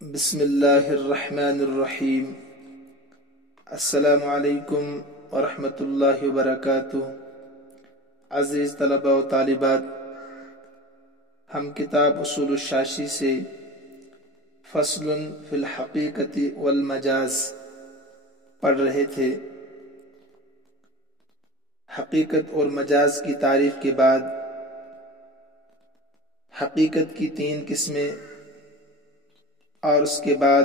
بسم اللہ الرحمن الرحیم۔ السلام علیکم ورحمۃ اللہ وبرکاتہ۔ عزیز طلباء و طالبات، ہم کتاب اصول الشاشی سے فصل فی الحقیقت والمجاز پڑھ رہے تھے۔ حقیقت اور مجاز کی تعریف کے بعد حقیقت کی 3 قسمیں اور اس کے بعد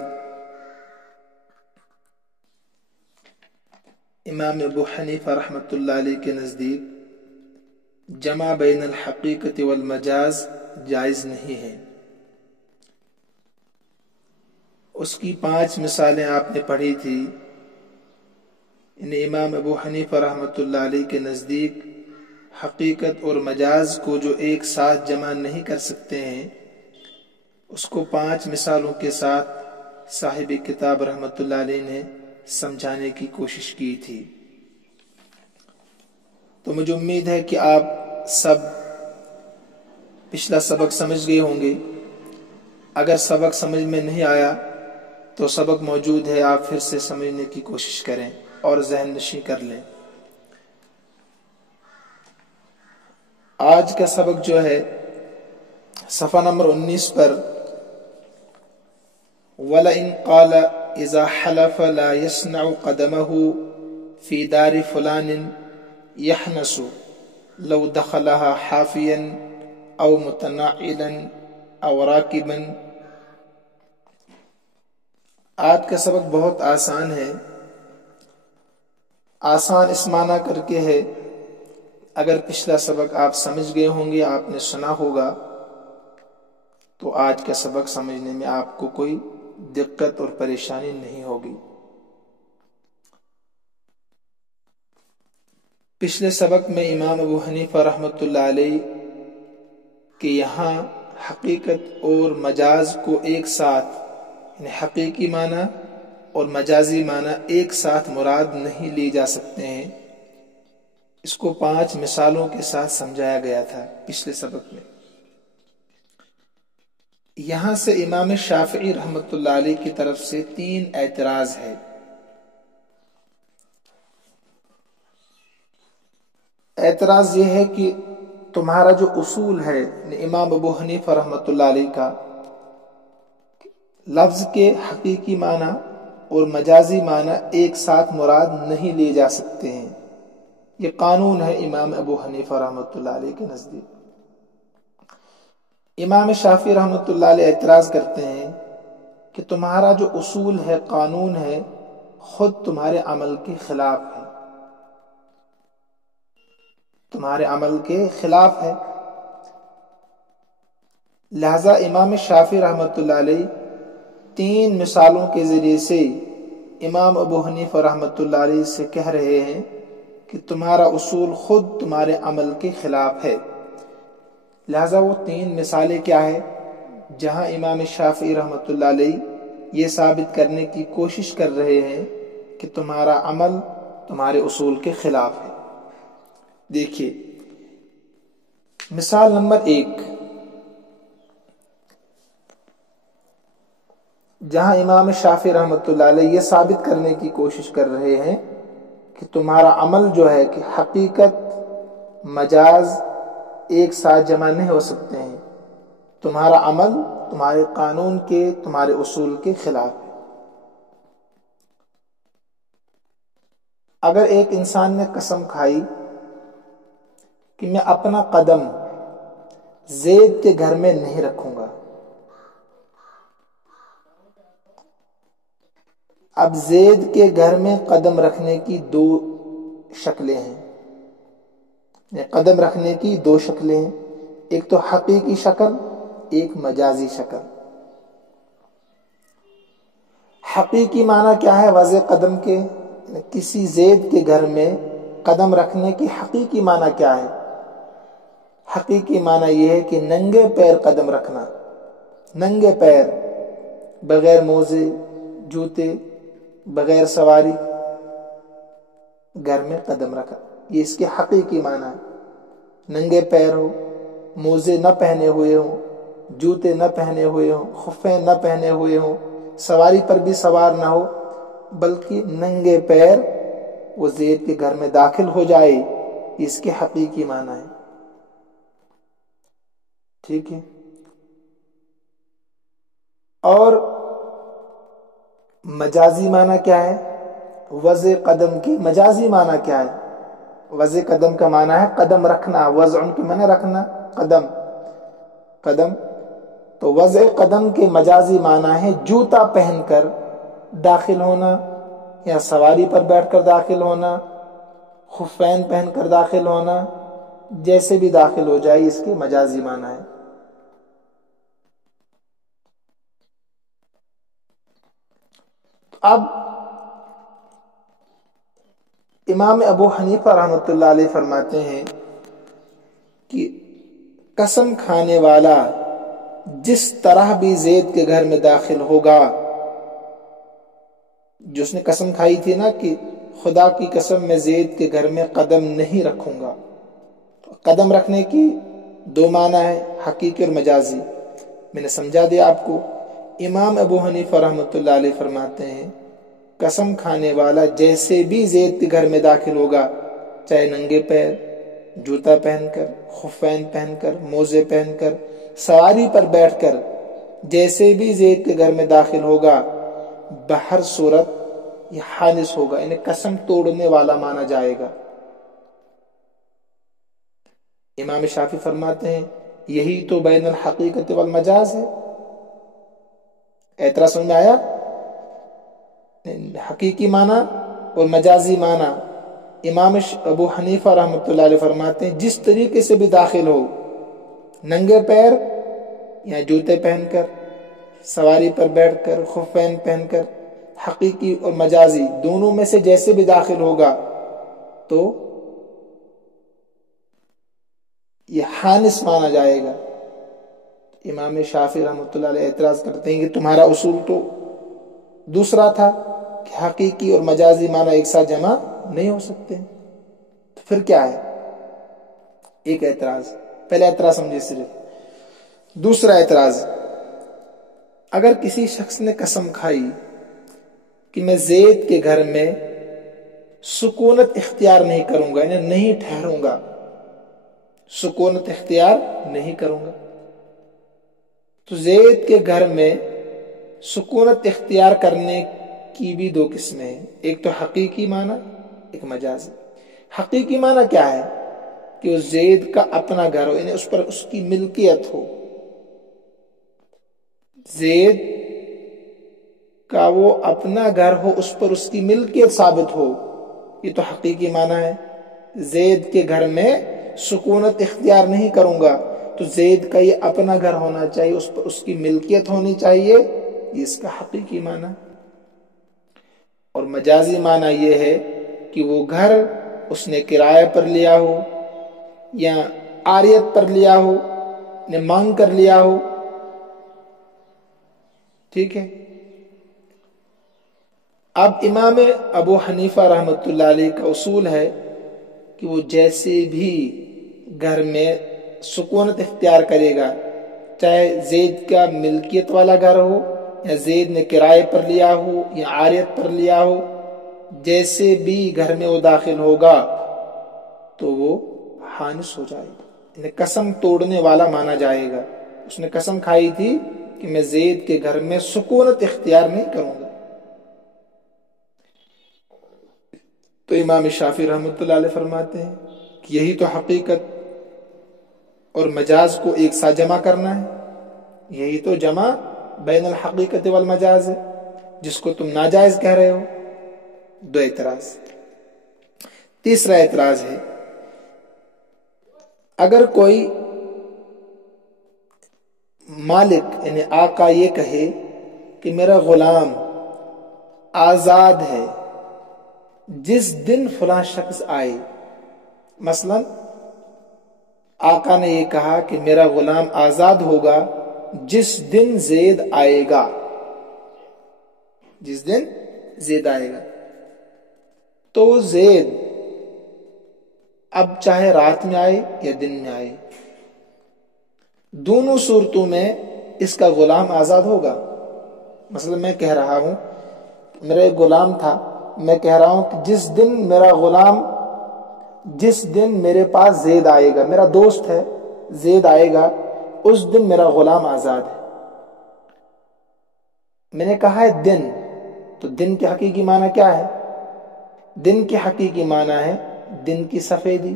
امام ابو حنیفہ رحمۃ اللہ علیہ کے نزدیک جمع بین الحقیقت والمجاز جائز نہیں ہے۔ اس کی 5 مثالیں آپ نے پڑھی تھی۔ امام ابو حنیفہ رحمۃ اللہ علیہ کے نزدیک حقیقت اور مجاز کو جو ایک ساتھ جمع نہیں کر سکتے ہیں، اس کو 5 مثالوں کے ساتھ صاحب کتاب رحمۃ اللہ علیہ نے سمجھانے کی کوشش کی تھی۔ تو مجھے امید ہے کہ آپ سب پچھلا سبق سمجھ گئے ہوں گے۔ اگر سبق سمجھ میں نہیں آیا تو سبق موجود ہے، آپ پھر سے سمجھنے کی کوشش کریں اور ذہن نشین کر لیں۔ آج کا سبق جو ہے صفحہ نمبر 19 پر وَلَئِنْ قَالَ إِذَا حَلَفَ لَا يَسْنَعُ قَدَمَهُ فِي دَارِ فُلَانٍ يَحْنَسُ لَوْ دَخَلَهَا حَافِيًا أَوْ مُتَنَعِّلًا أَوْ رَاكِبًا۔ آج کا سبق بہت آسان ہے۔ آسان اس معنی کر کے ہے، اگر پچھلا سبق آپ سمجھ گئے ہوں گے، آپ نے سنا ہوگا، تو آج کا سبق سمجھنے میں آپ کو کوئی دقت اور پریشانی نہیں ہوگی۔ پچھلے سبق میں امام ابو حنیفہ رحمۃ اللہ علیہ کے یہاں حقیقت اور مجاز کو ایک ساتھ، یعنی حقیقی معنی اور مجازی معنی ایک ساتھ مراد نہیں لی جا سکتے ہیں، اس کو 5 مثالوں کے ساتھ سمجھایا گیا تھا پچھلے سبق میں۔ یہاں سے امام شافعی رحمۃ اللہ علیہ کی طرف سے 3 اعتراض ہے۔ اعتراض یہ ہے کہ تمہارا جو اصول ہے امام ابو حنیفہ رحمۃ اللہ علیہ کا، لفظ کے حقیقی معنی اور مجازی معنی ایک ساتھ مراد نہیں لیے جا سکتے ہیں، یہ قانون ہے امام ابو حنیفہ رحمۃ اللہ علیہ کے نزدیک۔ امام شافعی رحمۃ اللہ علیہ اعتراض کرتے ہیں کہ تمہارا جو اصول ہے، قانون ہے، خود تمہارے عمل کے خلاف ہے، تمہارے عمل کے خلاف ہے۔ لہذا امام شافعی رحمۃ اللہ علیہ 3 مثالوں کے ذریعے سے امام ابو حنیفہ رحمۃ اللہ علیہ سے کہہ رہے ہیں کہ تمہارا اصول خود تمہارے عمل کے خلاف ہے۔ لہذا وہ 3 مثالیں کیا ہے، جہاں امام شافعی رحمۃ اللہ علیہ یہ ثابت کرنے کی کوشش کر رہے ہیں کہ تمہارا عمل تمہارے اصول کے خلاف ہے۔ دیکھیے مثال نمبر 1، جہاں امام شافعی رحمۃ اللہ علیہ یہ ثابت کرنے کی کوشش کر رہے ہیں کہ تمہارا عمل جو ہے کہ حقیقت مجاز ایک ساتھ جمع نہیں ہو سکتے ہیں، تمہارا عمل تمہارے قانون کے، تمہارے اصول کے خلاف ہے۔ اگر ایک انسان نے قسم کھائی کہ میں اپنا قدم زید کے گھر میں نہیں رکھوں گا، اب زید کے گھر میں قدم رکھنے کی 2 شکلیں ہیں، قدم رکھنے کی 2 شکلیں ہیں، ایک تو حقیقی شکل، ایک مجازی شکل۔ حقیقی معنی کیا ہے وضع قدم کے؟ کسی زید کے گھر میں قدم رکھنے کی حقیقی معنی کیا ہے؟ حقیقی معنی یہ ہے کہ ننگے پیر قدم رکھنا، ننگے پیر، بغیر موزے، جوتے، بغیر سواری گھر میں قدم رکھا، یہ اس کے حقیقی معنی ہے۔ ننگے پیر ہو، موزے نہ پہنے ہوئے ہوں، جوتے نہ پہنے ہوئے ہوں، خفین نہ پہنے ہوئے ہوں، سواری پر بھی سوار نہ ہو، بلکہ ننگے پیر وہ زید کے گھر میں داخل ہو جائے، اس کے حقیقی معنی ہے۔ ٹھیک ہے، اور مجازی معنی کیا ہے؟ وضع قدم کی مجازی معنی کیا ہے؟ وضع قدم کا معنی ہے قدم رکھنا، وضع کے معنی رکھنا، قدم تو وضع قدم کے مجازی معنی ہے جوتا پہن کر داخل ہونا، یا سواری پر بیٹھ کر داخل ہونا، خفین پہن کر داخل ہونا، جیسے بھی داخل ہو جائے اس کے مجازی معنی ہے۔ اب امام ابو حنیفہ رحمۃ اللہ علیہ فرماتے ہیں کہ قسم کھانے والا جس طرح بھی زید کے گھر میں داخل ہوگا، جس نے قسم کھائی تھی نا کہ خدا کی قسم میں زید کے گھر میں قدم نہیں رکھوں گا، قدم رکھنے کی دو معنی ہے، حقیقی اور مجازی، میں نے سمجھا دیا آپ کو۔ امام ابو حنیفہ رحمۃ اللہ علیہ فرماتے ہیں قسم کھانے والا جیسے بھی زید کے گھر میں داخل ہوگا، چاہے ننگے پیر، جوتا پہن کر، خفین پہن کر، موزے پہن کر، سواری پر بیٹھ کر، جیسے بھی زید کے گھر میں داخل ہوگا، بہر صورت یہ حانس ہوگا، یعنی قسم توڑنے والا مانا جائے گا۔ امام شافعی فرماتے ہیں یہی تو بین الحقیقت والمجاز ہے۔ اعتراض سمجھ میں آیا؟ حقیقی معنی اور مجازی معنی امام ابو حنیفہ رحمۃ اللہ علیہ فرماتے ہیں جس طریقے سے بھی داخل ہو، ننگے پیر یا جوتے پہن کر، سواری پر بیٹھ کر، خفین پہن کر، حقیقی اور مجازی دونوں میں سے جیسے بھی داخل ہوگا تو یہ حانس مانا جائے گا۔ امام شافعی رحمۃ اللہ علیہ اعتراض کرتے ہیں کہ تمہارا اصول تو دوسرا تھا کہ حقیقی اور مجازی معنی ایک ساتھ جمع نہیں ہو سکتے، تو پھر کیا ہے؟ ایک اعتراض، پہلا اعتراض سمجھے صرف۔ دوسرا اعتراض، اگر کسی شخص نے قسم کھائی کہ میں زید کے گھر میں سکونت اختیار نہیں کروں گا، یعنی نہیں ٹھہروں گا، سکونت اختیار نہیں کروں گا، تو زید کے گھر میں سکونت اختیار کرنے کی بھی دو قسمیں ہیں، ایک تو حقیقی معنی، ایک مجازی۔ حقیقی معنی کیا ہے؟ کہ وہ زید کا اپنا گھر ہو، یعنی اس پر اس کی ملکیت ہو، زید کا وہ اپنا گھر ہو، اس پر اس کی ملکیت ثابت ہو، یہ تو حقیقی معنی ہے۔ زید کے گھر میں سکونت اختیار نہیں کروں گا، تو زید کا یہ اپنا گھر ہونا چاہیے، اس پر اس کی ملکیت ہونی چاہیے، یہ اس کا حقیقی معنی۔ اور مجازی معنی یہ ہے کہ وہ گھر اس نے کرایہ پر لیا ہو یا عاریت پر لیا ہو، نے مانگ کر لیا ہو، ٹھیک ہے۔ اب امام ابو حنیفہ رحمۃ اللہ علیہ کا اصول ہے کہ وہ جیسے بھی گھر میں سکونت اختیار کرے گا، چاہے زید کا ملکیت والا گھر ہو یا زید نے کرائے پر لیا ہو یا عاریت پر لیا ہو، جیسے بھی گھر میں وہ داخل ہوگا تو وہ حانس ہو جائے گا، یعنی قسم توڑنے والا مانا جائے گا۔ اس نے قسم کھائی تھی کہ میں زید کے گھر میں سکونت اختیار نہیں کروں گا۔ تو امام شافعی رحمۃ اللہ علیہ فرماتے ہیں کہ یہی تو حقیقت اور مجاز کو ایک ساتھ جمع کرنا ہے، یہی تو جمع بین الحقیقت والمجاز ہے، جس کو تم ناجائز کہہ رہے ہو۔ دو اعتراض۔ تیسرا اعتراض ہے، اگر کوئی مالک یعنی آقا یہ کہے کہ میرا غلام آزاد ہے جس دن فلاں شخص آئے، مثلا آقا نے یہ کہا کہ میرا غلام آزاد ہوگا جس دن زید آئے گا، جس دن زید آئے گا، تو زید اب چاہے رات میں آئے یا دن میں آئے، دونوں صورتوں میں اس کا غلام آزاد ہوگا. مثلا میں کہہ رہا ہوں میرا ایک غلام تھا، میں کہہ رہا ہوں کہ جس دن میرے پاس زید آئے گا، میرا دوست ہے زید آئے گا، اس دن میرا غلام آزاد ہے. میں نے کہا ہے دن، تو دن کے حقیقی معنی کیا ہے؟ دن کے حقیقی معنی ہے دن کی سفیدی،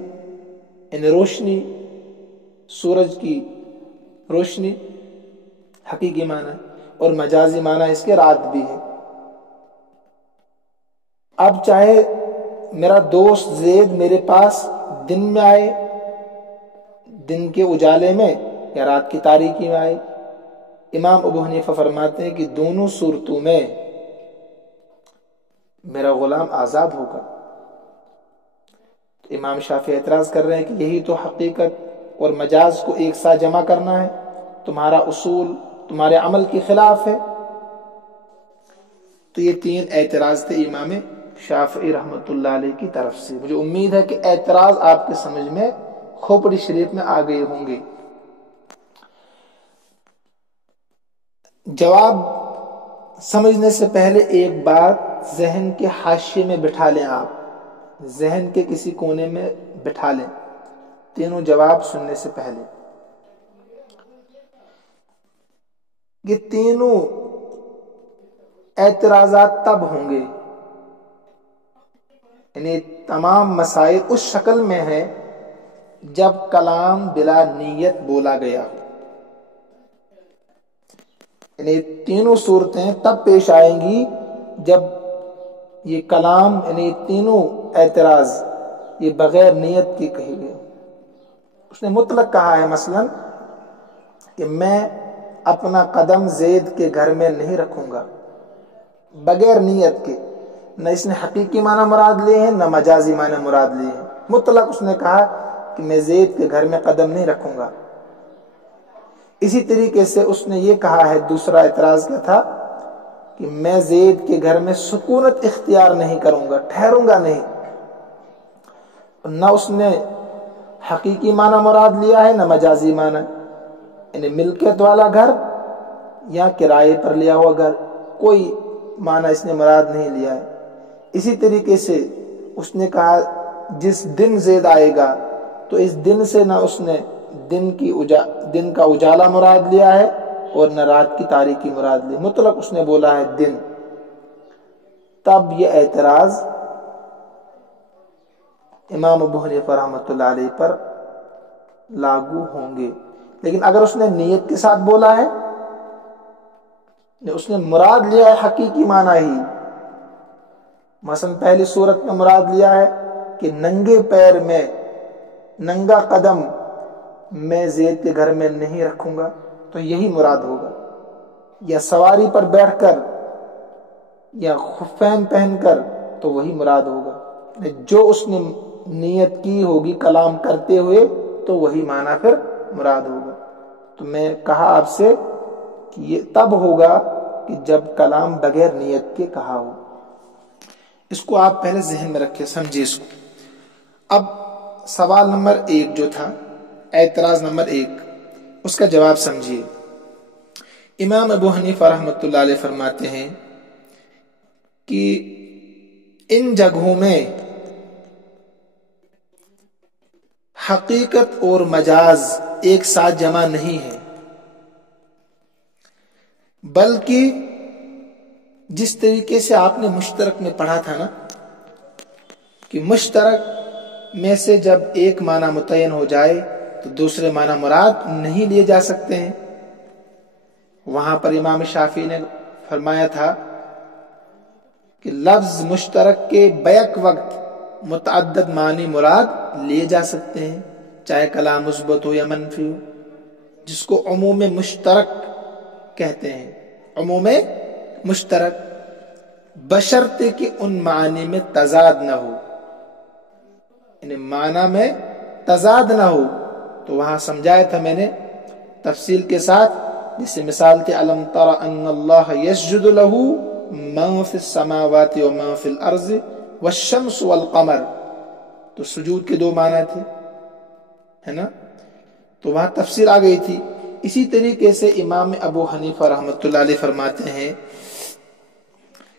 یعنی روشنی، سورج کی روشنی حقیقی معنی، اور مجازی معنی اس کے رات بھی ہے. اب چاہے میرا دوست زید میرے پاس دن میں آئے، دن کے اجالے میں، یا رات کی تاریکی میں آئے، امام ابو حنیفہ فرماتے ہیں کہ دونوں صورتوں میں میرا غلام آزاد ہوگا. امام شافعی اعتراض کر رہے ہیں کہ یہی تو حقیقت اور مجاز کو ایک ساتھ جمع کرنا ہے، تمہارا اصول تمہارے عمل کے خلاف ہے. تو یہ 3 اعتراض تھے امام شافعی رحمۃ اللہ علیہ کی طرف سے. مجھے امید ہے کہ اعتراض آپ کے سمجھ میں کھوپڑی شریف میں آ گئے ہوں گے. جواب سمجھنے سے پہلے ایک بات ذہن کے حاشیے میں بٹھا لیں، آپ ذہن کے کسی کونے میں بٹھا لیں تینوں جواب سننے سے پہلے. یہ تینوں اعتراضات تب ہوں گے، یعنی تمام مسائل اس شکل میں ہیں جب کلام بلا نیت بولا گیا ہو. یعنی تینوں صورتیں تب پیش آئیں گی جب یہ کلام، یعنی تینوں اعتراض یہ بغیر نیت کے کہے گئے. اس نے مطلق کہا ہے مثلا کہ میں اپنا قدم زید کے گھر میں نہیں رکھوں گا، بغیر نیت کے. نہ اس نے حقیقی معنی مراد لیے ہیں، نہ مجازی معنی مراد لیے ہیں. مطلق اس نے کہا کہ میں زید کے گھر میں قدم نہیں رکھوں گا. اسی طریقے سے اس نے یہ کہا ہے، دوسرا اعتراض کیا تھا کہ میں زید کے گھر میں سکونت اختیار نہیں کروں گا، ٹھہروں گا نہیں. نہ اس نے حقیقی معنی مراد لیا ہے، نہ مجازی معنی، یعنی ملکیت والا گھر یا کرائے پر لیا ہوا گھر، کوئی معنی اس نے مراد نہیں لیا ہے. اسی طریقے سے اس نے کہا جس دن زید آئے گا، تو اس دن سے نہ اس نے دن کا اجالا مراد لیا ہے اور نہ رات کی تاریکی مراد لی، مطلق اس نے بولا ہے دن. تب یہ اعتراض امام ابو حنیفہ رحمۃ اللہ علیہ پر لاگو ہوں گے. لیکن اگر اس نے نیت کے ساتھ بولا ہے، اس نے مراد لیا ہے حقیقی معنی ہی، مثلا پہلی صورت میں مراد لیا ہے کہ ننگے پیر میں، ننگا قدم میں زید کے گھر میں نہیں رکھوں گا، تو یہی مراد ہوگا. یا سواری پر بیٹھ کر یا خفین پہن کر، تو وہی مراد ہوگا. جو اس نے نیت کی ہوگی کلام کرتے ہوئے، تو وہی معنی پھر مراد ہوگا. تو میں کہا آپ سے کہ یہ تب ہوگا کہ جب کلام بغیر نیت کے کہا ہو. اس کو آپ پہلے ذہن میں رکھیں، سمجھے اس کو. اب سوال نمبر 1 جو تھا، اعتراض نمبر 1، اس کا جواب سمجھیے. امام ابو حنیفہ رحمۃ اللہ علیہ فرماتے ہیں کہ ان جگہوں میں حقیقت اور مجاز ایک ساتھ جمع نہیں ہے، بلکہ جس طریقے سے آپ نے مشترک میں پڑھا تھا نا، کہ مشترک میں سے جب ایک معنی متعین ہو جائے تو دوسرے معنی مراد نہیں لیے جا سکتے ہیں. وہاں پر امام شافعی نے فرمایا تھا کہ لفظ مشترک کے بیک وقت متعدد معنی مراد لیے جا سکتے ہیں، چاہے کلام مثبت ہو یا منفی ہو، جس کو عموم مشترک کہتے ہیں. عموم مشترک بشرطے کہ ان معنی میں تضاد نہ ہو، یعنی معنی میں تضاد نہ ہو. تو وہاں سمجھایا تھا میں نے تفصیل کے ساتھ، جیسے مثال تھی الم تر ان اللہ یسجد له ما فی السماوات و ما فی الارض والشمس والقمر. تو سجود کے 2 معنی تھے، ہے نا. تو وہاں تفسیر آ گئی تھی اسی طریقے سے امام ابو حنیفہ رحمۃ اللہ علیہ فرماتے ہیں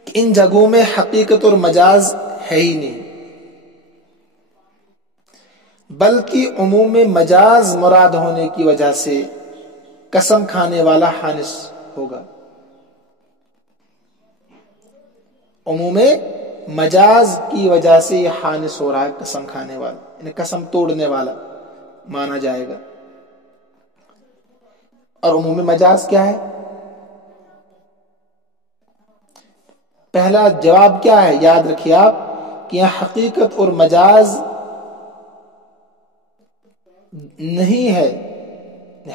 کہ ان جگہوں میں حقیقت اور مجاز ہے ہی نہیں، بلکہ عموم مجاز مراد ہونے کی وجہ سے قسم کھانے والا حانث ہوگا۔ عموم مجاز کی وجہ سے یہ حانث ہو رہا ہے، قسم کھانے والا یعنی قسم توڑنے والا مانا جائے گا۔ اور عموم مجاز کیا ہے؟ پہلا جواب کیا ہے؟ یاد رکھیے آپ کہ یہاں حقیقت اور مجاز نہیں ہے،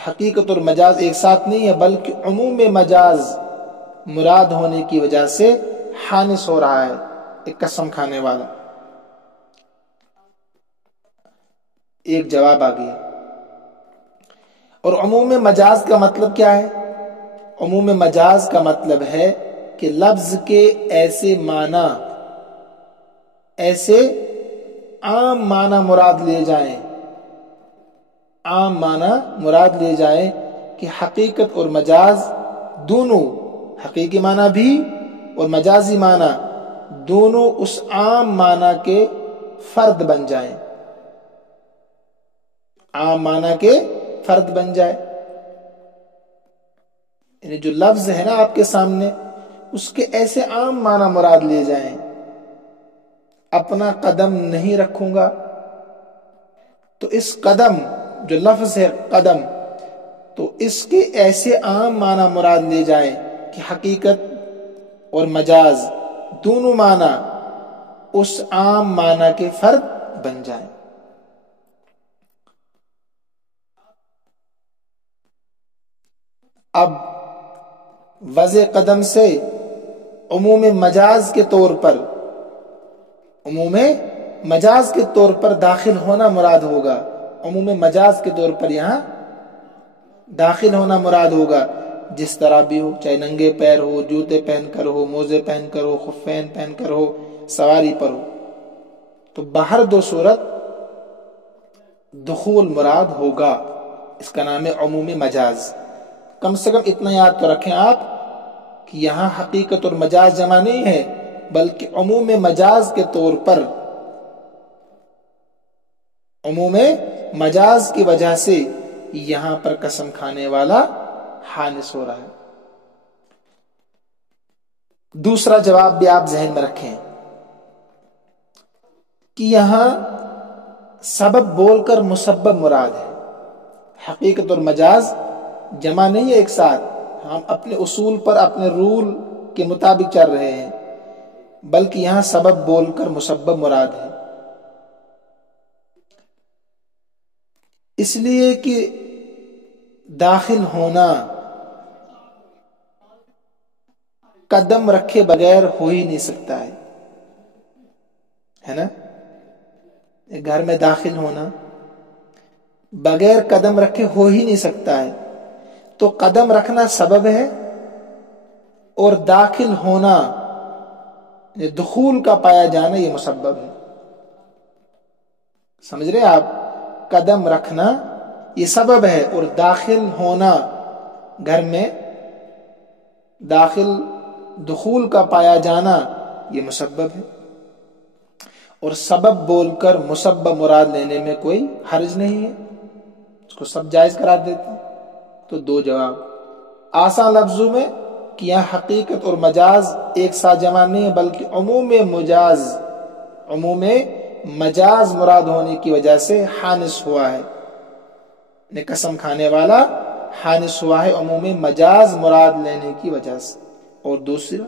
حقیقت اور مجاز ایک ساتھ نہیں ہے، بلکہ عموم مجاز مراد ہونے کی وجہ سے حانث ہو رہا ہے ایک قسم کھانے والا۔ ایک جواب آ گیا۔ اور عموم مجاز کا مطلب کیا ہے؟ عموم مجاز کا مطلب ہے کہ لفظ کے ایسے معنی، ایسے عام معنی مراد لے جائیں، عام معنی مراد لے جائیں کہ حقیقت اور مجاز دونوں، حقیقی معنی بھی اور مجازی معنی دونوں اس عام معنی کے فرد بن جائیں، عام معنی کے فرد بن جائے۔ یعنی جو لفظ ہے نا آپ کے سامنے، اس کے ایسے عام معنی مراد لیے جائیں۔ اپنا قدم نہیں رکھوں گا تو اس قدم، جو لفظ ہے قدم، تو اس کے ایسے عام معنی مراد لیے جائیں کہ حقیقت اور مجاز دونوں معنی اس عام معنی کے فرد بن جائیں۔ اب وضع قدم سے عموم مجاز کے طور پر، عموم مجاز کے طور پر داخل ہونا مراد ہوگا، عموم مجاز کے طور پر یہاں داخل ہونا مراد ہوگا، جس طرح بھی ہو، چاہے ننگے پیر ہو، جوتے پہن کر ہو، موزے پہن کر ہو، خفین پہن کر ہو، سواری پر ہو، تو باہر دو صورت دخول مراد ہوگا۔ اس کا نام ہے عموم مجاز۔ کم سے کم اتنا یاد تو رکھیں آپ کہ یہاں حقیقت اور مجاز جمع نہیں ہے، بلکہ عموم مجاز کے طور پر، عموم مجاز کی وجہ سے یہاں پر قسم کھانے والا حانث ہو رہا ہے۔ دوسرا جواب بھی آپ ذہن میں رکھیں کہ یہاں سبب بول کر مسبب مراد ہے، حقیقت اور مجاز جمع نہیں ہے ایک ساتھ، ہم اپنے اصول پر، اپنے رول کے مطابق چل رہے ہیں، بلکہ یہاں سبب بول کر مسبب مراد ہے، اس لیے کہ داخل ہونا قدم رکھے بغیر ہو ہی نہیں سکتا ہے نا؟ گھر میں داخل ہونا بغیر قدم رکھے ہو ہی نہیں سکتا ہے، تو قدم رکھنا سبب ہے اور داخل ہونا، دخول کا پایا جانا، یہ مسبب ہے۔ سمجھ رہے آپ؟ قدم رکھنا یہ سبب ہے اور داخل ہونا، گھر میں دخول کا پایا جانا، یہ مسبب ہے۔ اور سبب بول کر مسبب مراد لینے میں کوئی حرج نہیں ہے، اس کو سب جائز قرار دیتے ہیں۔ تو دو جواب آسان لفظوں میں کہ یہاں حقیقت اور مجاز ایک ساتھ جمع نہیں ہے، بلکہ عموم مجاز مراد ہونے کی وجہ سے حانث ہوا ہے، قسم کھانے والا حانث ہوا ہے عموم مجاز مراد لینے کی وجہ سے۔ اور دوسرا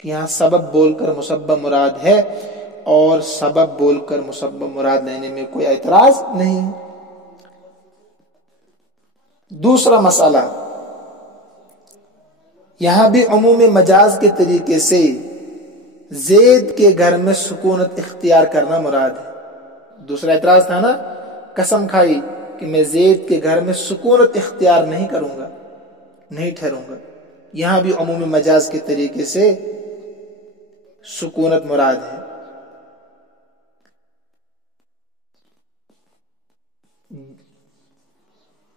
کہ یہاں سبب بول کر مسبب مراد ہے، اور سبب بول کر مسبب مراد لینے میں کوئی اعتراض نہیں ہے۔ دوسرا مسئلہ، یہاں بھی عموم مجاز کے طریقے سے زید کے گھر میں سکونت اختیار کرنا مراد ہے۔ دوسرا اعتراض تھا نا، قسم کھائی کہ میں زید کے گھر میں سکونت اختیار نہیں کروں گا، نہیں ٹھہروں گا، یہاں بھی عموم مجاز کے طریقے سے سکونت مراد ہے۔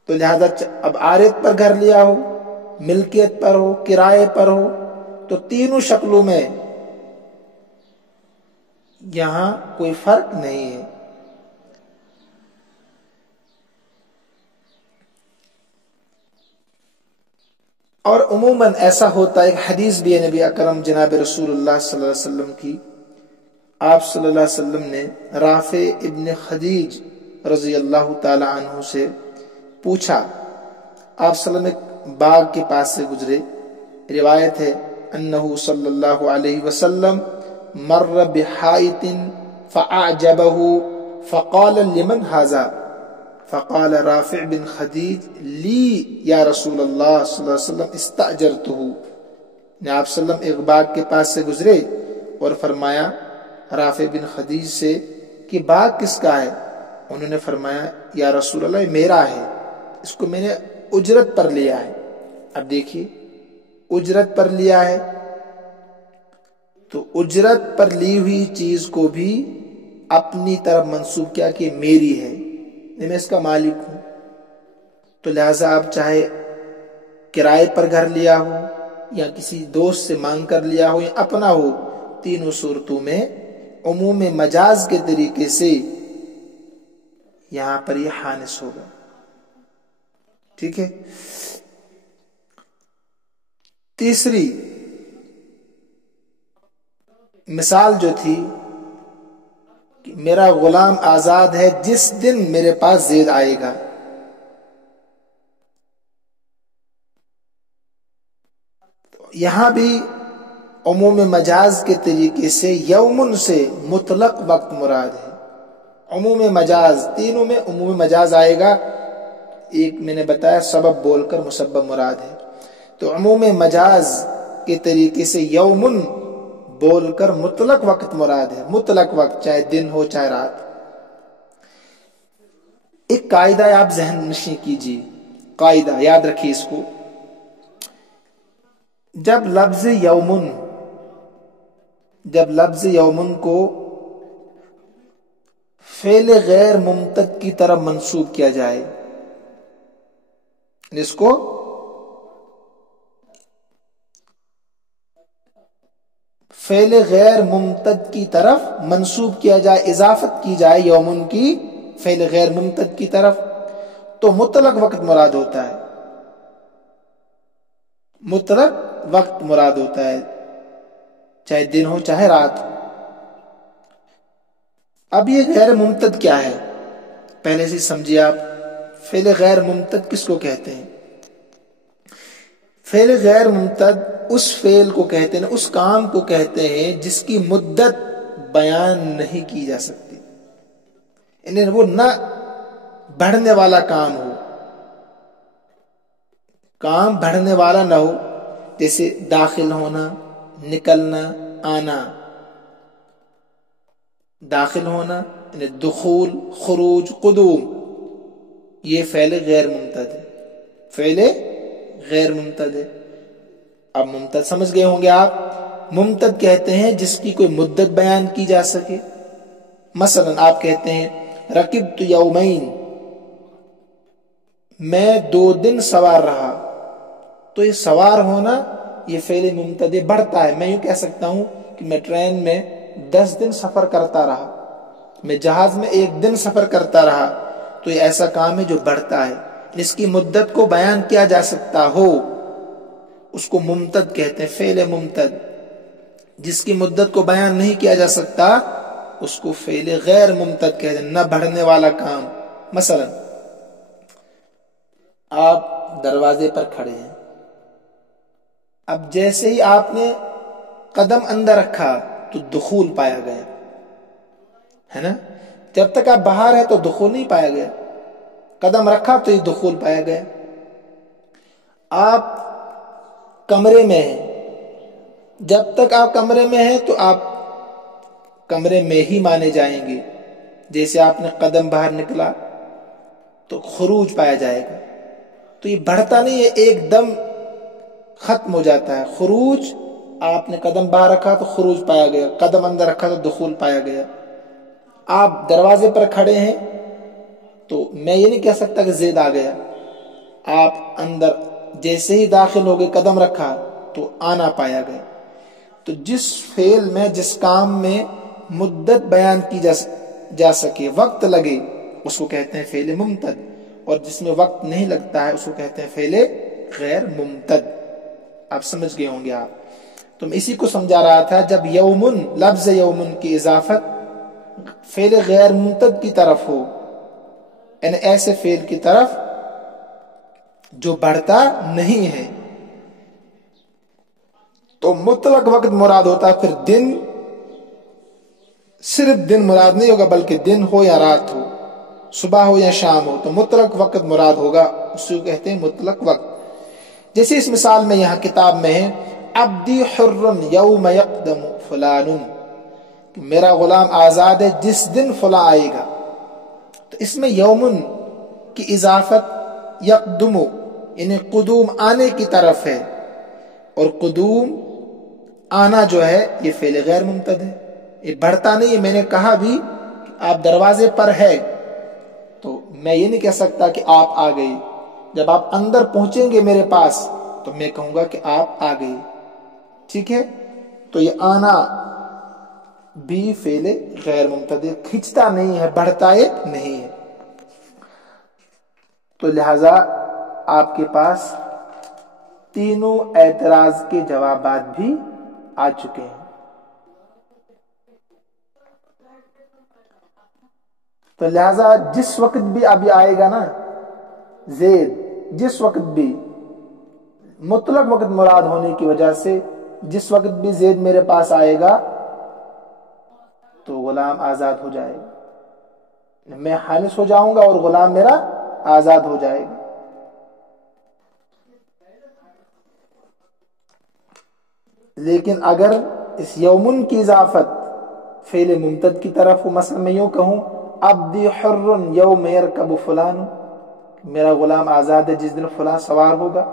تو لہذا اب عارض پر گھر لیا ہو، ملکیت پر ہو، کرائے پر ہو، تو تینوں شکلوں میں یہاں کوئی فرق نہیں ہے۔ اور عموماً ایسا ہوتا ہے، ایک حدیث بھی ہے نبی اکرم جناب رسول اللہ صلی اللہ علیہ وسلم کی، آپ صلی اللہ علیہ وسلم نے رافع ابن خدیج رضی اللہ تعالی عنہ سے پوچھا، آپ صلی اللہ علیہ وسلم ایک باغ کے پاس سے گزرے، روایت ہے انہو صلی اللہ علیہ وسلم مر بحائط فاعجبہ فقال لمن ھذا فقال رافع بن خدیج لی یا رسول اللہ صلی اللہ علیہ وسلم استاجرتہ۔ آپ صلی اللہ علیہ وسلم ایک باغ کے پاس سے گزرے اور فرمایا رافع بن خدیج سے کہ باغ کس کا ہے؟ انہوں نے فرمایا یا رسول اللہ میرا ہے، اس کو میں نے اجرت پر لیا ہے۔ اب دیکھیے اجرت پر لیا ہے تو اجرت پر لی ہوئی چیز کو بھی اپنی طرف منسوب کیا کہ میری ہے، میں اس کا مالک ہوں۔ تو لہٰذا آپ چاہے کرائے پر گھر لیا ہو یا کسی دوست سے مانگ کر لیا ہو یا اپنا ہو، تینوں صورتوں میں عموم مجاز کے طریقے سے یہاں پر یہ حانس ہوگا۔ ٹھیک ہے۔ تیسری مثال جو تھی کہ میرا غلام آزاد ہے جس دن میرے پاس زید آئے گا، یہاں بھی عموم مجاز کے طریقے سے یومن سے مطلق وقت مراد ہے۔ عموم مجاز تینوں میں عموم مجاز آئے گا، ایک میں نے بتایا سبب بول کر مسبب مراد ہے، تو عموم مجاز کے طریقے سے یومن بول کر مطلق وقت مراد ہے، مطلق وقت چاہے دن ہو چاہے رات۔ ایک قاعدہ آپ ذہن نشین کیجیے، قاعدہ یاد رکھیے اس کو، جب لفظ یومن کو فعل غیر ممتد کی طرف منسوب کیا جائے، اس کو فعل غیر ممتد کی طرف منسوب کیا جائے، اضافت کی جائے یومن کی فعل غیر ممتد کی طرف، تو مطلق وقت مراد ہوتا ہے، مطلق وقت مراد ہوتا ہے، چاہے دن ہو چاہے رات ہو۔ اب یہ غیر ممتد کیا ہے پہلے سے سمجھیے آپ، فعل غیر ممتد کس کو کہتے ہیں؟ فعل غیر ممتد اس فعل کو کہتے ہیں، اس کام کو کہتے ہیں جس کی مدت بیان نہیں کی جا سکتی، یعنی وہ نہ بڑھنے والا کام ہو، کام بڑھنے والا نہ ہو، جیسے داخل ہونا، نکلنا، آنا۔ داخل ہونا یعنی دخول، خروج، قدوم، یہ فعل غیر ممتد ہے، فعل غیر ممتد ہے۔ اب ممتد سمجھ گئے ہوں گے آپ، ممتد کہتے ہیں جس کی کوئی مدت بیان کی جا سکے۔ مثلا آپ کہتے ہیں رکبت یومین، میں 2 دن سوار رہا، تو یہ سوار ہونا یہ فعل ممتد بڑھتا ہے۔ میں یوں کہہ سکتا ہوں کہ میں ٹرین میں 10 دن سفر کرتا رہا، میں جہاز میں 1 دن سفر کرتا رہا، تو یہ ایسا کام ہے جو بڑھتا ہے، اس کی مدت کو بیان کیا جا سکتا ہو، اس کو ممتد کہتے ہیں، فعل ممتد۔ جس کی مدت کو بیان نہیں کیا جا سکتا اس کو فعل غیر ممتد کہتے ہیں، نہ بڑھنے والا کام۔ مثلا آپ دروازے پر کھڑے ہیں، اب جیسے ہی آپ نے قدم اندر رکھا تو دخول پایا گیا، ہے نا؟ جب تک آپ باہر ہیں تو دخول نہیں پایا گیا، قدم رکھا تو یہ دخول پایا گیا۔ آپ کمرے میں ہیں، جب تک آپ کمرے میں ہیں تو آپ کمرے میں ہی مانے جائیں گے، جیسے آپ نے قدم باہر نکلا تو خروج پایا جائے گا، تو یہ بڑھتا نہیں ہے، ایک دم ختم ہو جاتا ہے۔ خروج، آپ نے قدم باہر رکھا تو خروج پایا گیا، قدم اندر رکھا تو دخول پایا گیا۔ آپ دروازے پر کھڑے ہیں تو میں یہ نہیں کہہ سکتا کہ زید آ گیا، آپ اندر جیسے ہی داخل ہو گئے قدم رکھا تو آنا پایا گئے. تو جس فعل میں جس کام میں مدت بیان کی جا سکے وقت لگے اس کو کہتے ہیں فعل ممتد, اور جس میں وقت نہیں لگتا ہے اس کو کہتے ہیں فعل غیر ممتد. آپ سمجھ گئے ہوں گے. آپ تو میں اسی کو سمجھا رہا تھا جب یومن لفظ یومن کی اضافت فعل غیر ممتد کی طرف ہو, یعنی ایسے فعل کی طرف جو بڑھتا نہیں ہے, تو مطلق وقت مراد ہوتا ہے. پھر دن صرف دن مراد نہیں ہوگا بلکہ دن ہو یا رات ہو, صبح ہو یا شام ہو, تو مطلق وقت مراد ہوگا. اس کو کہتے ہیں مطلق وقت. جیسے اس مثال میں یہاں کتاب میں ہے عبدی حر یوم یقدم فلان, میرا غلام آزاد ہے جس دن فلاں آئے گا. تو اس میں یومن کی اضافت یقدم یعنی قدوم آنے کی طرف ہے, اور قدوم آنا جو ہے یہ فعل غیر ممتد ہے, یہ بڑھتا نہیں ہے. میں نے کہا بھی کہ آپ دروازے پر ہے تو میں یہ نہیں کہہ سکتا کہ آپ آ گئے. جب آپ اندر پہنچیں گے میرے پاس تو میں کہوں گا کہ آپ آ گئے. ٹھیک ہے, تو یہ آنا بھی فعل غیر ممتد ہے, کھنچتا نہیں ہے, بڑھتا ہے نہیں ہے. تو لہذا آپ کے پاس تینوں اعتراض کے جوابات بھی آ چکے ہیں. تو لہذا جس وقت بھی ابھی آئے گا نا زید, جس وقت بھی مطلق وقت مراد ہونے کی وجہ سے جس وقت بھی زید میرے پاس آئے گا تو غلام آزاد ہو جائے گا. میں حانس ہو جاؤں گا اور غلام میرا آزاد ہو جائے گا. لیکن اگر اس یومن کی اضافت فعل ممتد کی طرف ہو, مثلا میں یوں کہوں عبدی حر یوم یرکب فلان, میرا غلام آزاد ہے جس دن فلاں سوار ہوگا,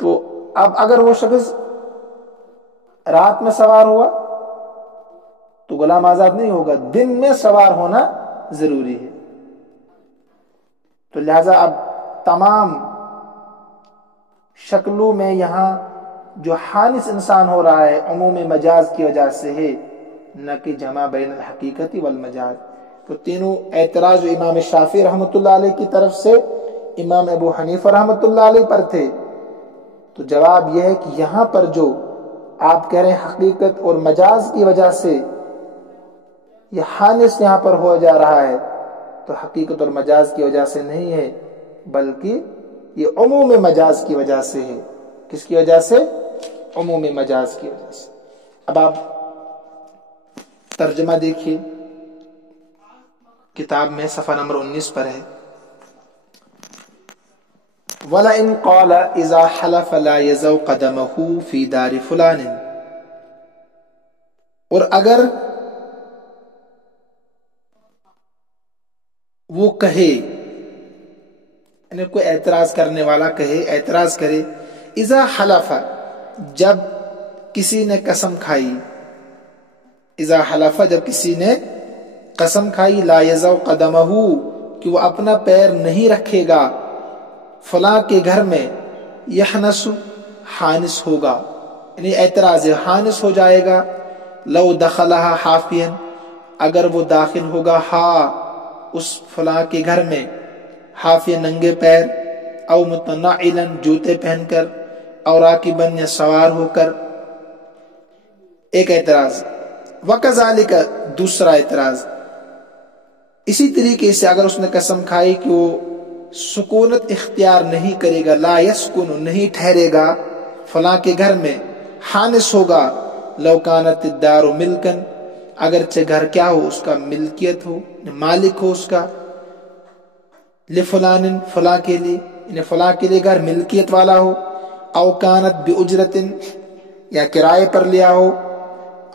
تو اب اگر وہ شخص رات میں سوار ہوا تو غلام آزاد نہیں ہوگا, دن میں سوار ہونا ضروری ہے. تو لہذا اب تمام شکلوں میں یہاں جو حانس انسان ہو رہا ہے عموم مجاز کی وجہ سے ہے, نہ کہ جمع بین الحقیقت والمجاز. تو تینوں اعتراض جو امام شافعی رحمۃ اللہ علیہ کی طرف سے امام ابو حنیفہ رحمۃ اللہ علیہ پر تھے, تو جواب یہ ہے کہ یہاں پر جو آپ کہہ رہے ہیں حقیقت اور مجاز کی وجہ سے یہ حانس یہاں پر ہو جا رہا ہے, تو حقیقت اور مجاز کی وجہ سے نہیں ہے بلکہ یہ عموم مجاز کی وجہ سے ہے. کس کی وجہ سے؟ عموم مجاز کی وجہ سے. اب آپ ترجمہ دیکھیے, کتاب میں صفحہ نمبر 19 پر ہے وَلَئِنْ قَالَ إِذَا حَلَفَ لَا يَزَوْ قَدَمَهُ فِي دَارِ فُلَانٍ, اور اگر وہ کہے, یعنی کوئی اعتراض کرنے والا کہے, اعتراض کرے, اذا حلف جب کسی نے قسم کھائی, اذا حلف جب کسی نے قسم کھائی, لا یزو قدمہ کہ وہ اپنا پیر نہیں رکھے گا فلاں کے گھر میں, یحنس حانس ہوگا, یعنی اعتراض حانس ہو جائے گا. لو دخلها حافیا اگر وہ داخل ہوگا اس فلاں کے گھر میں حافیا ننگے پیر, او متنعلا جوتے پہن کر, اور راکبا یا سوار ہو کر. ایک اعتراض. وکذالک دوسرا اعتراض, اسی طریقے سے اگر اس نے قسم کھائی کہ وہ سکونت اختیار نہیں کرے گا, لا یسکن نہیں ٹھہرے گا فلاں کے گھر میں, حانس ہوگا, لو کانت الدار ملکن اگرچہ گھر کیا ہو اس کا ملکیت ہو, مالک ہو اس کا, لفلان فلاں کے لیے, یعنی فلاں کے لیے گھر ملکیت والا ہو, او کانت باجرت یا کرائے پر لیا ہو,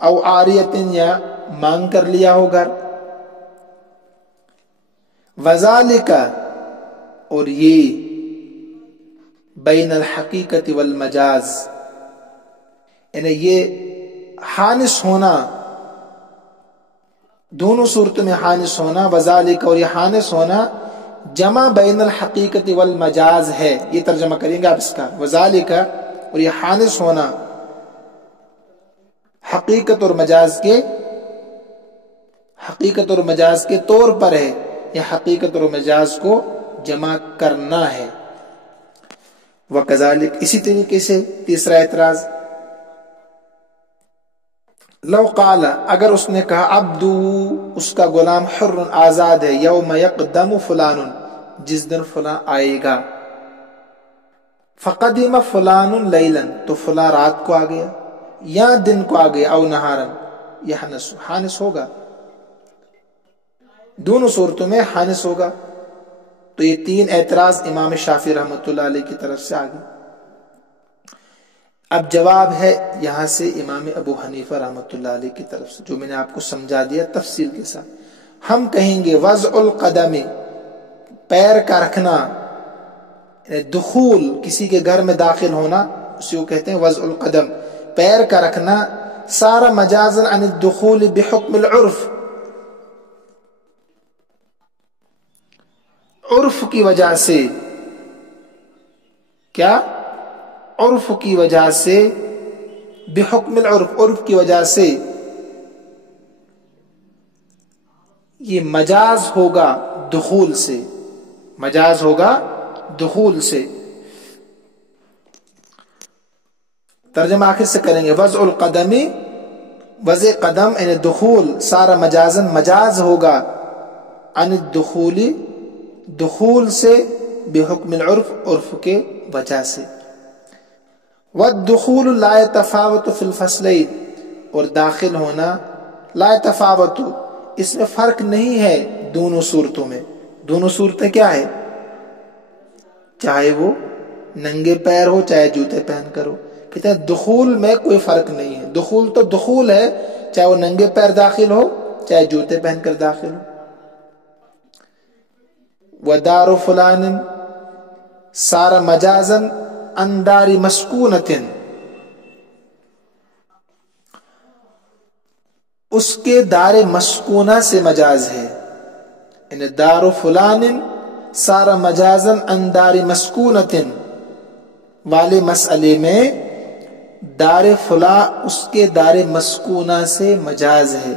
او عاریت یا مانگ کر لیا ہو گھر. وذالک اور یہ بین الحقیقت والمجاز, یعنی یہ حانس ہونا دونوں صورتوں میں حانس ہونا, وذالک اور یہ حانس ہونا جمع بین الحقیقت والمجاز ہے، یہ ترجمہ کریں گے آپ اس کا، وذالک، اور یہ حانس ہونا حقیقت اور مجاز کے طور پر ہے، یا حقیقت اور مجاز کو جمع کرنا ہے۔ وکذالک، اسی طریقے سے تیسرا اعتراض، لو قال، اگر اس نے کہا عبدو، اس کا غلام، حر، آزاد ہے، یوم یقدم فلان، جس دن فلاں آئے گا، فقدم فلان لیلا، تو فلاں رات کو آ گیا یا دن کو آ گیا، او نہارا، یحنس، حانس ہوگا، دونوں صورتوں میں حانس ہوگا۔ تو یہ تین اعتراض امام شافعی رحمۃ اللہ علیہ کی طرف سے آگے۔ اب جواب ہے یہاں سے امام ابو حنیفہ رحمۃ اللہ علیہ کی طرف سے، جو میں نے آپ کو سمجھا دیا تفصیل کے ساتھ۔ ہم کہیں گے وضع القدم، پیر کا رکھنا، دخول، کسی کے گھر میں داخل ہونا، اسی کو کہتے ہیں وضع القدم، پیر کا رکھنا، سارا مجازن عن الدخول بحکم العرف، عرف کی وجہ سے، کیا؟ عرف کی وجہ سے، بحکم العرف، عرف کی وجہ سے یہ مجاز ہوگا دخول سے، مجاز ہوگا دخول سے۔ ترجمہ آخر سے کریں گے، وضع القدم، وضع قدم یعنی دخول، سارا مجازن، مجاز ہوگا عن الدخول، دخول سے، بحکم العرف، عرف کے وجہ سے۔ والدخول لا يتفاوت في الفصلين، اور داخل ہونا، لا يتفاوت، اس میں فرق نہیں ہے دونوں صورتوں میں۔ دونوں صورتیں کیا ہے؟ چاہے وہ ننگے پیر ہو، چاہے جوتے پہن کر ہو، کہتے ہیں دخول میں کوئی فرق نہیں ہے، دخول تو دخول ہے، چاہے وہ ننگے پیر داخل ہو، چاہے جوتے پہن کر داخل ہو۔ ودار فلان صار مجازا عن دار مسکونۃ، اس کے دار مسکونہ سے مجاز ہے، یعنی دار فلان صار مجازا عن دار مسکونۃ والے مسئلے میں دار فلاں اس کے دار مسکونہ سے مجاز ہے،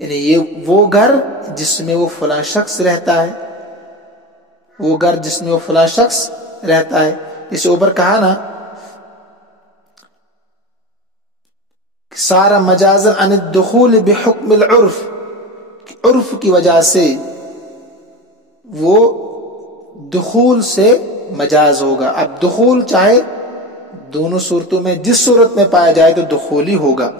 یعنی یہ وہ گھر جس میں وہ فلاں شخص رہتا ہے، وہ گھر جس میں وہ فلاں شخص رہتا ہے، جسے اوپر کہا نا سارا مجازن عن الدخول بحکم العرف، عرف کی وجہ سے وہ دخول سے مجاز ہوگا۔ اب دخول چاہے دونوں صورتوں میں جس صورت میں پایا جائے تو دخول ہی ہوگا۔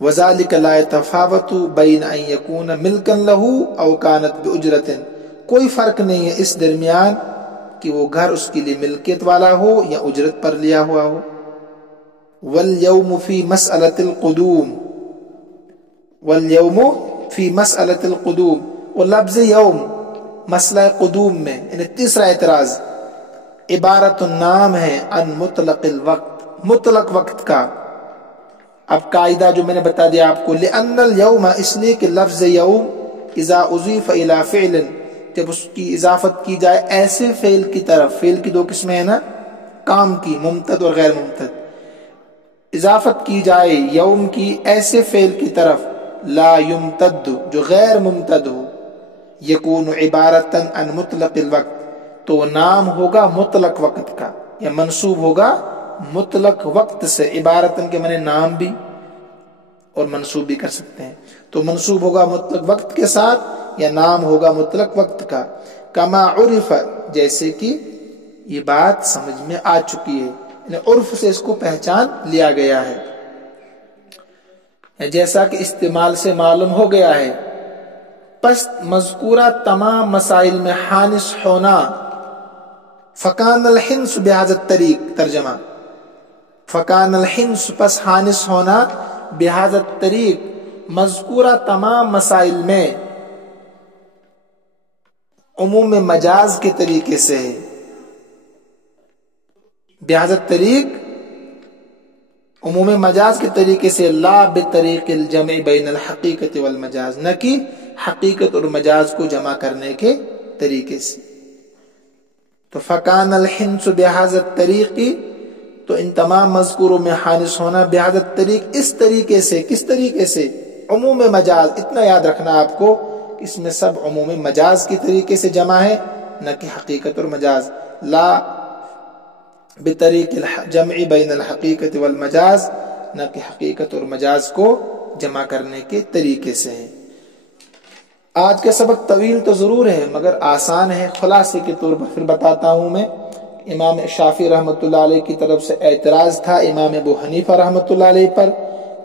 وذالک لا يتفاوت بین ان یکون ملکا له او کانت باجرۃ، کوئی فرق نہیں ہے اس درمیان کہ وہ گھر اس کے لیے ملکیت والا ہو یا اجرت پر لیا ہوا ہو۔ والیوم فی مسألۃ القدوم، والیوم فی مسألۃ القدوم، وہ لفظ یوم مسئلہ قدوم میں، یعنی تیسرا اعتراض، عبارت النام ہے عن مطلق الوقت، مطلق وقت کا۔ اب قاعدہ جو میں نے بتا دیا آپ کو، لأن اليوم، اس لیے کہ لفظ یوم اذا اضیف الى فعل، جب اس کی اضافت کی جائے ایسے فعل کی طرف، فعل کی دو قسمیں ہیں نا، کام کی، ممتد اور غیر ممتد، اضافت کی جائے یوم کی ایسے فعل کی طرف، لا یمتد، جو غیر ممتد ہو، یکون عبارتا عن مطلق الوقت، تو وہ نام ہوگا مطلق وقت کا، یا منصوب ہوگا مطلق وقت سے، عبارتن کے معنی نام بھی اور منصوب بھی کر سکتے ہیں، تو منصوب ہوگا مطلق وقت کے ساتھ یا نام ہوگا مطلق وقت کا۔ کما عرف، جیسے کہ یہ بات سمجھ میں آ چکی ہے، یعنی عرف سے اس کو پہچان لیا گیا ہے، جیسا کہ استعمال سے معلوم ہو گیا ہے۔ پس مذکورہ تمام مسائل میں حانس ہونا، فکان الحنس بہذا الطریق، ترجمہ فکان الحنس، پس حانس ہونا، بہذا الطریق، مذکورہ تمام مسائل میں عموم مجاز کے طریقے سے ہے، بہذا الطریق عموم مجاز کے طریقے سے، لا بطریق الجمع بین الحقیقت والمجاز، نہ کہ حقیقت اور مجاز کو جمع کرنے کے طریقے سے۔ تو فکان الحنس بہذا الطریق، تو ان تمام مذکوروں میں حانس ہونا بہذا الطریق، اس طریقے سے۔ کس طریقے سے؟ عموم مجاز، اتنا یاد رکھنا آپ کو، اس میں سب عموم مجاز کے طریقے سے جمع ہے، نہ کہ حقیقت اور مجاز۔ لا بطریق الجمع بین الحقیقت والمجاز، نہ کہ حقیقت اور مجاز کو جمع کرنے کے طریقے سے ہے۔ آج کا سبق طویل تو ضرور ہے مگر آسان ہے، خلاصے کے طور پر پھر بتاتا ہوں میں۔ امام شافعی رحمۃ اللہ علیہ کی طرف سے اعتراض تھا امام ابو حنیفہ رحمۃ اللہ علیہ پر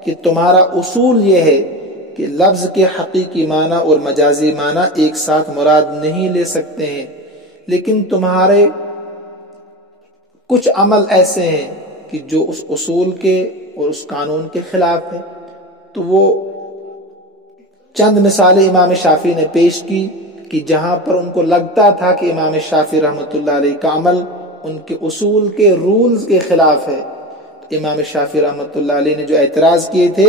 کہ تمہارا اصول یہ ہے کہ لفظ کے حقیقی معنی اور مجازی معنی ایک ساتھ مراد نہیں لے سکتے ہیں، لیکن تمہارے کچھ عمل ایسے ہیں کہ جو اس اصول کے اور اس قانون کے خلاف ہے۔ تو وہ چند مثالیں امام شافعی نے پیش کی کہ جہاں پر ان کو لگتا تھا کہ امام شافعی رحمۃ اللہ علیہ کا عمل ان کے اصول کے رولز کے خلاف ہے، امام شافعی رحمۃ اللہ علیہ نے جو اعتراض کیے تھے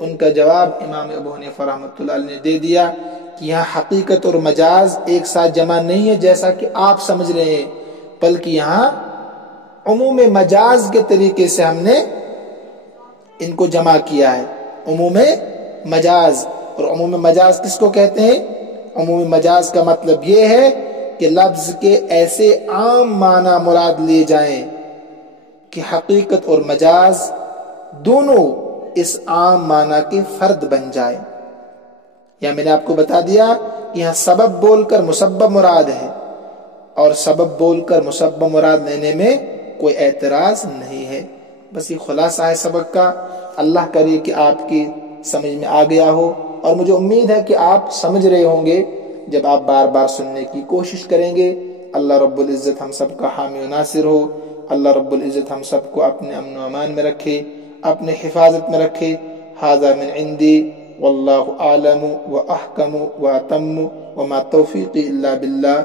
ان کا جواب امام ابو حنیفہ رحمۃ اللہ علیہ نے دے دیا کہ یہاں حقیقت اور مجاز ایک ساتھ جمع نہیں ہے جیسا کہ آپ سمجھ رہے ہیں، بلکہ یہاں عموم مجاز کے طریقے سے ہم نے ان کو جمع کیا ہے۔ عموم مجاز، اور عموم مجاز کس کو کہتے ہیں؟ عموم مجاز کا مطلب یہ ہے کہ لفظ کے ایسے عام معنی مراد لیے جائیں کہ حقیقت اور مجاز دونوں اس عام معنی کے فرد بن جائیں۔ یا میں نے آپ کو بتا دیا کہ یہاں سبب بول کر مسبب مراد ہے، اور سبب بول کر مسبب مراد لینے میں کوئی اعتراض نہیں ہے۔ بس یہ خلاصہ ہے سبق کا۔ اللہ کرے کہ آپ کی سمجھ میں آ گیا ہو، اور مجھے امید ہے کہ آپ سمجھ رہے ہوں گے جب آپ بار بار سننے کی کوشش کریں گے۔ اللہ رب العزت ہم سب کا حامی و ناصر ہو۔ اللہ رب العزت ہم سب کو اپنے امن و امان میں رکھے، اپنے حفاظت میں رکھے۔ ھذا من عندی واللہ اعلم واحکم واتم وما توفیقی الا باللہ۔